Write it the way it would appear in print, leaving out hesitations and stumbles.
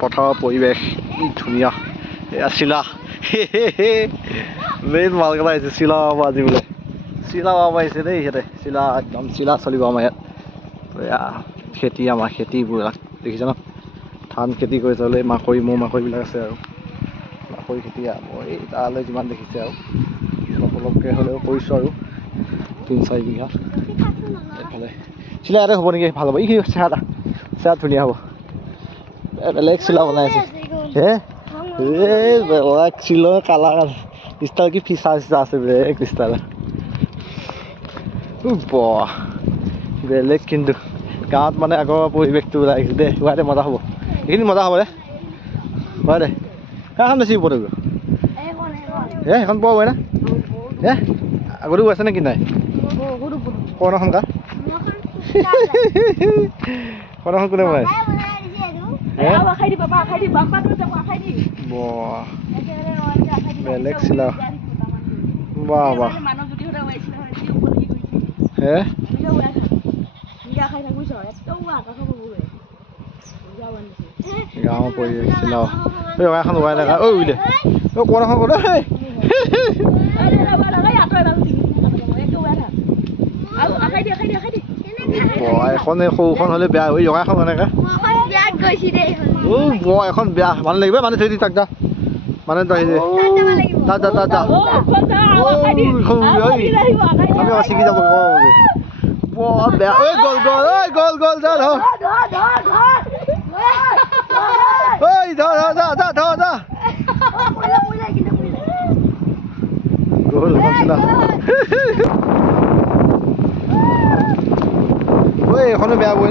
পথাৰৰ পৰিৱেশ ধুনীয়া এয়া চিলা মেইন মালকেইটা আহিছে চিলা পাব আজি বোলে চিলা পাব আহিছে দেই সিহঁতে চিলা একদম চিলা চলিব আমাৰ ইয়াত এয়া খেতি আমাৰ খেতিবোৰ দেখিছে ন ধান খেতি কৰিছে বোলে মাকৈ মৌ মাকৈবিলাক আছে আৰু মাকৈ খেতি মই তালৈ যিমান দেখিছে আৰু অলপকৈ হ'লেও কৰিছোঁ আৰু 3-4 বিঘা এইফালে চিলা ইয়াতে হ'ব নেকি ভাল হ'ব এই চেহাটা চেহাত ধুনীয়া হ'ব বেলেগ চিলা বনাইছে হে এই বেলেগ চিলৰ কালাৰ ষ্টাইল কি ফিচা চিচা আছে বেলেগ ষ্টাইল বাহ বেলেগ কিন্তু গাঁৱত মানে আগৰ পৰিৱেশটো আহিছে দেই গুৱাহাটী মজা হ'ব এইখিনি মজা হ'ব দে হয় দে সেইখন বেছি ওপৰত হে সেইখন পোৱা হয় না হে আগতো আছে নেকি নাই কণখন কা কণখন কোনে বনাইছে বেলেগ চিলা বাহ বাহ হে গাঁৱৰ পৰিৱেশ চিলা এখন ওলাই নাকা ঐ দে কোন এখন ক'ত এখন সৰুখন হ'লে বেয়া হৈ জগা এখন এনেকৈ এখন বেয়া মানুহ লাগিব মানুহ থৈ দি তাক যা মানুহ আমি চিকি যাব বেয়া ঐ গ'ল গ'ল ঐ গ'ল গ'ল যা ধৰ ঐ ধৰ যা যা ধৰ যা গ'ল চিলা ঐ এখনো বেয়া বৈ